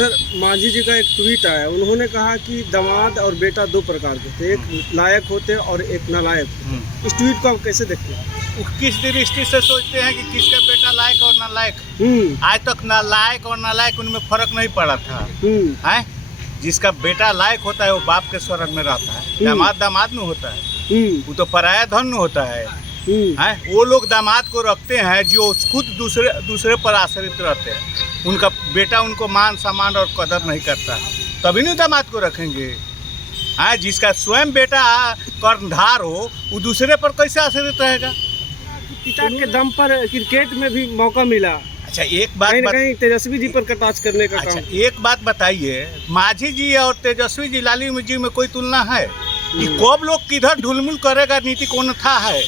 Sir, Manjhi जी का एक tweet आया, उन्होंने कहा कि दामाद और बेटा दो प्रकार के थे, एक लायक होते और एक नालायक होते। इस ट्वीट को आप कैसे देखते हैं? किस दृष्टि से सोचते हैं कि किसका बेटा लायक और नालायक? आज तक नालायक और नालायक उनमें फर्क नहीं पड़ा था। है जिसका बेटा लायक होता है वो बाप के स्वर्ग में रहता है, दामाद दामाद में होता है, वो तो पराया धन में होता है। वो लोग दामाद को रखते हैं जो खुद दूसरे पर आश्रित रहते हैं, उनका बेटा उनको मान सम्मान और कदर नहीं करता, तभी नहीं दामाद को रखेंगे। जिसका स्वयं बेटा कर्णधार हो वो दूसरे पर कैसे आश्रित रहेगा? पिता के दम पर क्रिकेट में भी मौका मिला। अच्छा, एक बात कहीं तेजस्वी जी पर कटाक्ष करने का काम। एक बात बताइए, मांझी जी और तेजस्वी जी, लालू जी में कोई तुलना है? कि कब लोग किधर ढुलमुल करेगा नीति कौन था है,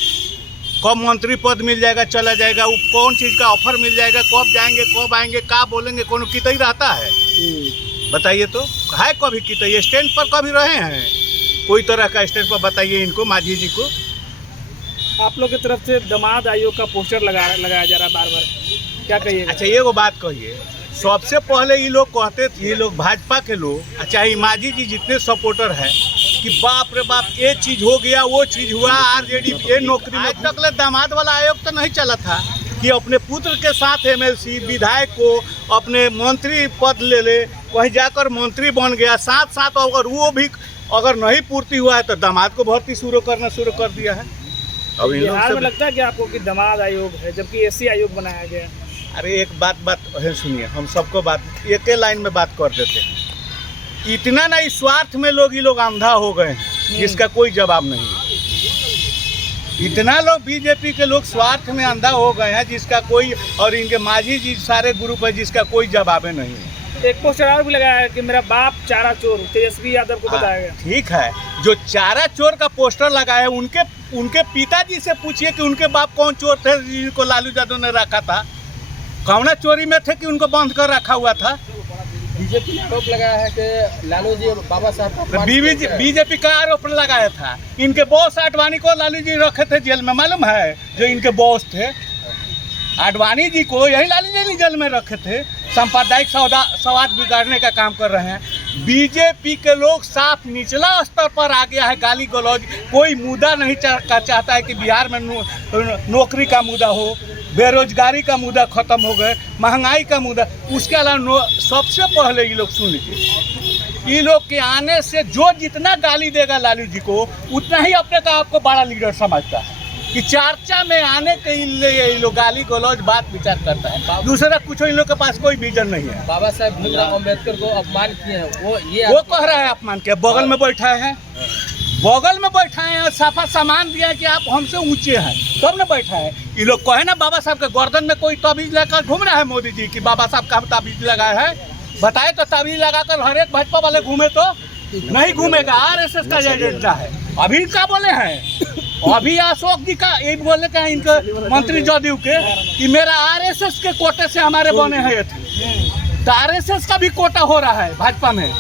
कब मंत्री पद मिल जाएगा चला जाएगा, वो कौन चीज़ का ऑफर मिल जाएगा, कब जाएंगे कब आएंगे, क्या बोलेंगे, कौन कितना ही रहता है? बताइए तो, है कभी कितना स्टैंड पर कभी रहे हैं? कोई तरह का स्टैंड पर बताइए इनको, मांझी जी को। आप लोग की तरफ से दामाद आयोग का पोस्टर लगाया जा रहा है बार बार, क्या कहिए? अच्छा, ये वो बात कहिए, सबसे पहले ये लोग कहते थे, ये लोग भाजपा के लोग, चाहे मांझी जी जितने सपोर्टर हैं, कि बाप रे बाप ये चीज़ हो गया, वो चीज़ हुआ, आरजेडी ये नौकरी। आज तक दामाद वाला आयोग तो नहीं चला था कि अपने पुत्र के साथ एमएलसी विधायक को अपने मंत्री पद ले, वहीं जाकर मंत्री बन गया, साथ साथ अगर वो भी अगर नहीं पूर्ति हुआ है तो दामाद को भर्ती शुरू कर दिया है। अब बिहार में लगता है कि आपको कि दामाद आयोग है जबकि एससी आयोग बनाया गया? अरे एक बात है, सुनिए, हम सबको बात एक लाइन में बात कर देते हैं। इतना ना इस स्वार्थ में ये लोग अंधा हो गए हैं जिसका कोई जवाब नहीं है। इतना लोग बीजेपी के लोग स्वार्थ में अंधा हो गए हैं जिसका कोई, और इनके मांझी जी सारे ग्रुप है जिसका कोई जवाब नहीं है। एक पोस्टर और भी लगाया है कि मेरा बाप चारा चोर, तेजस्वी यादव को बताया गया। ठीक है, जो चारा चोर का पोस्टर लगाया है उनके पिताजी से पूछिए कि उनके बाप कौन चोर थे जिनको लालू यादव ने रखा था, कौन चोरी में थे कि उनको बंद कर रखा हुआ था। बीजेपी ने आरोप लगाया है कि लालू जी बाबा साहब, बीजेपी का आरोप लगाया था, इनके बॉस आडवाणी को लालू जी रखे थे जेल में, मालूम है? जो इनके बॉस थे आडवाणी जी को यही लालू जी जेल में रखे थे, सांप्रदायिक सौहार्द बिगाड़ने का काम कर रहे हैं। बीजेपी के लोग साफ निचला स्तर पर आ गया है, गाली गलौज, कोई मुद्दा नहीं चाहता है कि बिहार में नौकरी का मुद्दा हो, बेरोजगारी का मुद्दा खत्म हो गए, महंगाई का मुद्दा। उसके अलावा सबसे पहले ये लोग सुन लीजिए, ये लोग के आने से जो जितना गाली देगा लालू जी को उतना ही अपने का आपको बड़ा लीडर समझता है, कि चर्चा में आने के लिए ये लोग गाली गलौज बात विचार करता है, दूसरा कुछ इन लोग के पास कोई विजन नहीं है। बाबा साहब भीमराव अम्बेडकर को अपमान किए हैं, वो कह रहा है अपमान किया, बगल में बैठा है, बगल में बैठा है, साफा सामान दिया है कि आप हमसे ऊंचे हैं, तब न बैठा है। ये लोग कहे ना बाबा साहब के गर्दन में कोई ताबीज लेकर घूम रहा है मोदी जी, की बाबा साहब का ताबीज लगाया है, बताए तो ताबीज लगाकर हर एक भाजपा वाले घूमे तो नहीं घूमेगा, आरएसएस का एजेंडा है। अभी क्या बोले हैं, अभी अशोक जी का ये बोले का इनके मंत्री जदयू के कि मेरा आरएसएस के कोटे से हमारे बने हैं, तो आरएसएस का भी कोटा हो रहा है भाजपा में,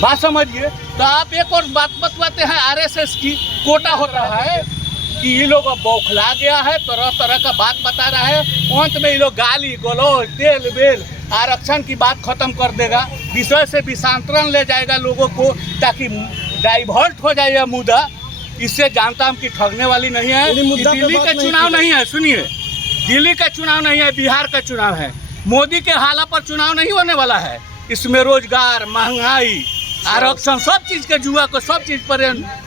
बात समझिए। तो आप एक और बात बतवाते हैं, आरएसएस की कोटा हो रहा है कि ये लोग अब बौखला गया है, तरह तरह का बात बता रहा है, अंत में ये लोग गाली गलौज तेल बेल आरक्षण की बात खत्म कर देगा, विषय से विषांतरण ले जाएगा लोगों को ताकि डाइवर्ट हो जाए यह मुद्दा। इससे जानता हूँ कि ठगने वाली नहीं है। दिल्ली का चुनाव नहीं है, सुनिए, दिल्ली का चुनाव नहीं है, बिहार का चुनाव है। मोदी के हाला पर चुनाव नहीं होने वाला है, इसमें रोजगार, महंगाई, आरक्षण, सब चीज़ के जुआ को सब चीज़ पर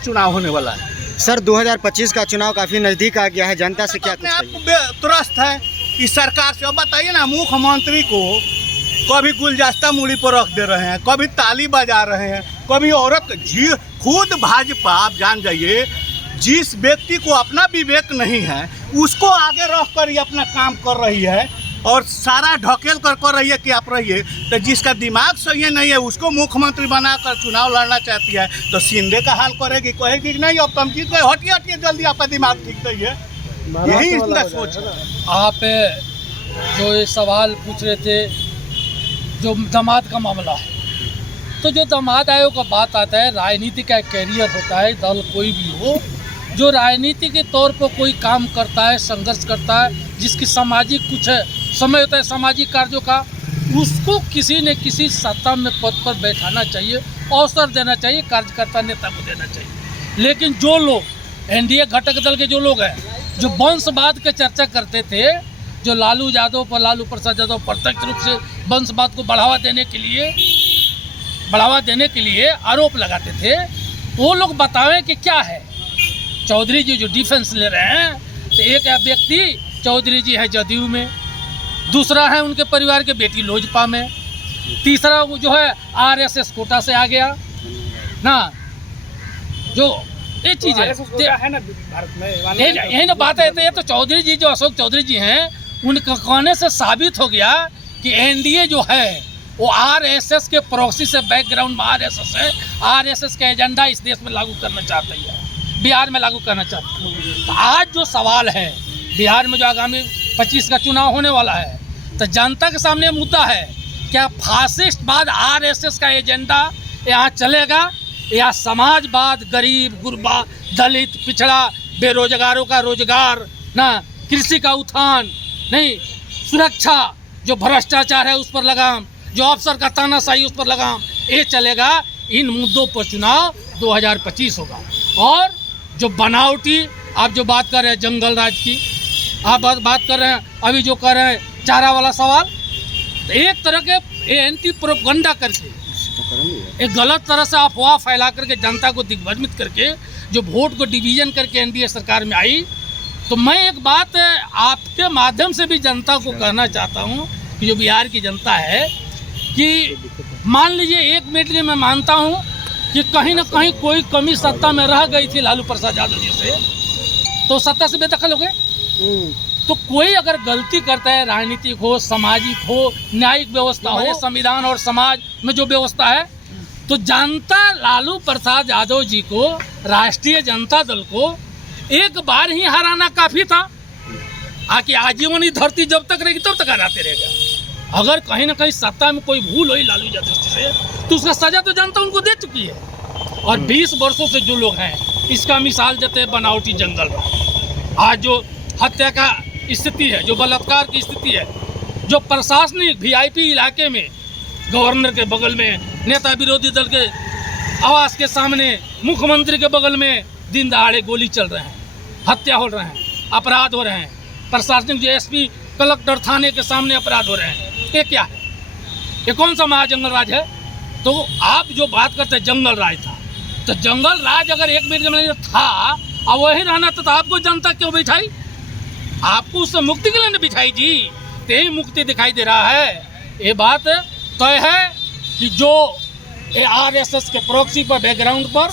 चुनाव होने वाला है। सर 2025 का चुनाव काफी नजदीक आ गया है, जनता से क्या अपने आप तुरस्त है इस सरकार से। अब बताइए ना, मुख्यमंत्री को कभी गुलदस्ता मूड़ी पर रख दे रहे हैं, कभी ताली बजा रहे हैं, कभी औरत जी, खुद भाजपा आप जान जाइए, जिस व्यक्ति को अपना विवेक नहीं है उसको आगे रख कर ये अपना काम कर रही है और सारा ढकेल कर रही है कि आप रहिए। तो जिसका दिमाग सही नहीं है उसको मुख्यमंत्री बनाकर चुनाव लड़ना चाहती है, तो शिंदे का हाल करेगी, कहेगी कि नहीं अब तुम जीत गए, हटिए जल्दी, आपका दिमाग ठीक नहीं है, यही इनका सोच है। आप जो ये सवाल पूछ रहे थे, जो दामाद का मामला है, तो जो दामाद आयोग का बात आता है, राजनीति का एक कैरियर होता है, दल कोई भी हो, जो राजनीति के तौर पर कोई काम करता है, संघर्ष करता है, जिसकी सामाजिक कुछ समय होता है सामाजिक कार्यों का, उसको किसी न किसी सत्ता में पद पर बैठाना चाहिए, अवसर देना चाहिए, कार्यकर्ता नेता को देना चाहिए। लेकिन जो लोग एनडीए घटक दल के जो लोग हैं, जो वंशवाद की चर्चा करते थे, जो लालू प्रसाद यादव प्रत्यक्ष रूप से वंशवाद को बढ़ावा देने के लिए आरोप लगाते थे, वो लोग बतावें कि क्या है। चौधरी जी जो डिफेंस ले रहे हैं, तो एक व्यक्ति चौधरी जी है जदयू में, दूसरा है उनके परिवार के बेटी लोजपा में, तीसरा वो जो है आरएसएस कोटा से आ गया ना। जो ये चीज़ है ना भारत में, यही ना बात है। तो ये तो चौधरी जी जो अशोक चौधरी जी हैं, उनके कहने से साबित हो गया कि एनडीए जो है वो आरएसएस के प्रॉक्सी से, बैकग्राउंड में आरएसएस है, आरएसएस का एजेंडा इस देश में लागू करना चाहता है, बिहार में लागू करना चाहता है। तो आज जो सवाल है, बिहार में जो आगामी 25 का चुनाव होने वाला है, तो जनता के सामने मुद्दा है, क्या फासिस्टवाद आरएसएस का एजेंडा यहाँ चलेगा, या समाजवाद, गरीब गुरबा, दलित, पिछड़ा, बेरोजगारों का रोजगार ना, कृषि का उत्थान नहीं, सुरक्षा, जो भ्रष्टाचार है उस पर लगाम, जो अफसर का तानाशाही उस पर लगाम, ये चलेगा। इन मुद्दों पर चुनाव 2025 होगा। और जो बनावटी आप जो बात कर रहे हैं जंगल राज की, आप बात कर रहे हैं, अभी जो कर रहे हैं चारा वाला सवाल, तो एक तरह के एंटी प्रोपगंडा करके, एक गलत तरह से अफवाह फैला करके, जनता को दिग्भ्रमित करके, जो वोट को डिवीजन करके एनडीए सरकार में आई। तो मैं एक बात आपके माध्यम से भी जनता को कहना चाहता हूँ कि जो बिहार की जनता है, कि मान लीजिए 1 मिनट में मैं मानता हूँ कि कहीं ना कहीं कोई कमी सत्ता में रह गई थी लालू प्रसाद यादव जी से, तो सत्ता से बेदखल हो गए। तो कोई अगर गलती करता है, राजनीतिक हो, सामाजिक हो, न्यायिक व्यवस्था हो, संविधान और समाज में जो व्यवस्था है, तो जनता लालू प्रसाद यादव जी को, राष्ट्रीय जनता दल को एक बार ही हराना काफ़ी था। आकि आजीवन ही धरती जब तक रहेगी तब तक हराते रहेगा। अगर कहीं ना कहीं सत्ता में कोई भूल हुई लालू यादव से, तो उसका सजा तो जनता उनको दे चुकी है। और 20 वर्षों से जो लोग हैं, इसका मिसाल देते हैं बनावटी जंगल में। आज जो हत्या का स्थिति है, जो बलात्कार की स्थिति है, जो प्रशासनिक वीआईपी इलाके में, गवर्नर के बगल में, नेता विरोधी दल के आवास के सामने, मुख्यमंत्री के बगल में दिन दहाड़े गोली चल रहे हैं, हत्या हो रहे हैं, अपराध हो रहे हैं, प्रशासनिक जो एसपी, कलेक्टर, थाने के सामने अपराध हो रहे हैं। ये क्या है? ये कौन सा महाजंगल राज है? तो आप जो बात करते हैं जंगल राज था, तो जंगल राज अगर 1 मिनट में था और वही रहना था, तो आपको जनता क्यों बिठाई? आपको उससे मुक्ति के लिए नहीं बिठाई जी। तो यही मुक्ति दिखाई दे रहा है। ये बात तय है कि जो आरएसएस के प्रॉक्सी पर, बैकग्राउंड पर,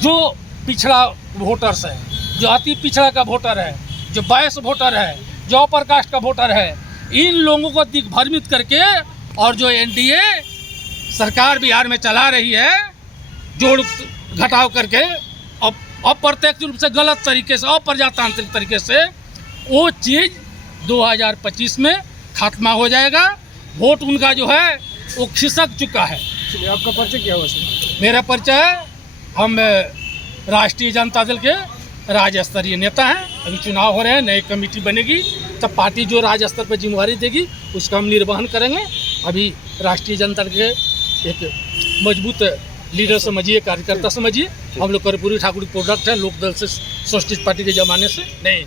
जो पिछड़ा वोटर्स है, जो अति पिछड़ा का वोटर है, जो वैश्य वोटर है, जो अपर कास्ट का वोटर है, इन लोगों को दिग्भ्रमित करके, और जो एनडीए सरकार बिहार में चला रही है, जोड़ घटाव करके, अप्रत्यक्ष रूप से गलत तरीके से, अप्रजातांत्रिक तरीके से, वो चीज़ 2025 में खात्मा हो जाएगा। वोट उनका जो है वो खिसक चुका है। चलिए, आपका परिचय क्या हुआ सर? मेरा परिचय है, हम राष्ट्रीय जनता दल के राज्य स्तरीय नेता हैं। अभी चुनाव हो रहे हैं, नई कमेटी बनेगी, तब पार्टी जो राज्य स्तर पर जिम्मेवारी देगी उसका हम निर्वहन करेंगे। अभी राष्ट्रीय जनता दल के एक मजबूत लीडर समझिए, कार्यकर्ता समझिए। हम लोग कर्पूरी ठाकुर प्रोडक्ट है, लोकदल से सोशलिस्ट पार्टी के ज़माने से नहीं।